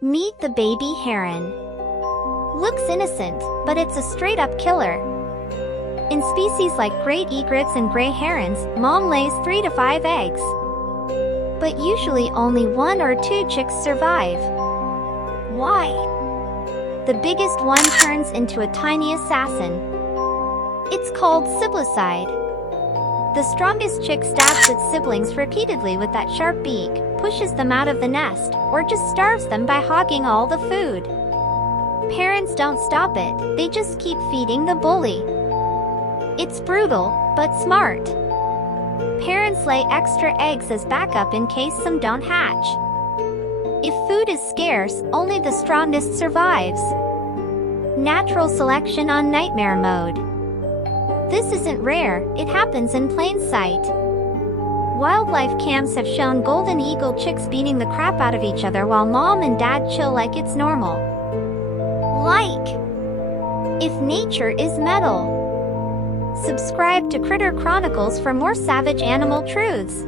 Meet the baby heron. Looks innocent, but it's a straight-up killer. In species like great egrets and gray herons, mom lays 3 to 5 eggs. But usually only 1 or 2 chicks survive. Why? The biggest one turns into a tiny assassin. It's called siblicide. The strongest chick stabs its siblings repeatedly with that sharp beak, pushes them out of the nest, or just starves them by hogging all the food. Parents don't stop it, they just keep feeding the bully. It's brutal, but smart. Parents lay extra eggs as backup in case some don't hatch. If food is scarce, only the strongest survives. Natural selection on nightmare mode. This isn't rare, it happens in plain sight. Wildlife cams have shown golden eagle chicks beating the crap out of each other while mom and dad chill like it's normal. If nature is metal. Subscribe to Critter Chronicles for more savage animal truths.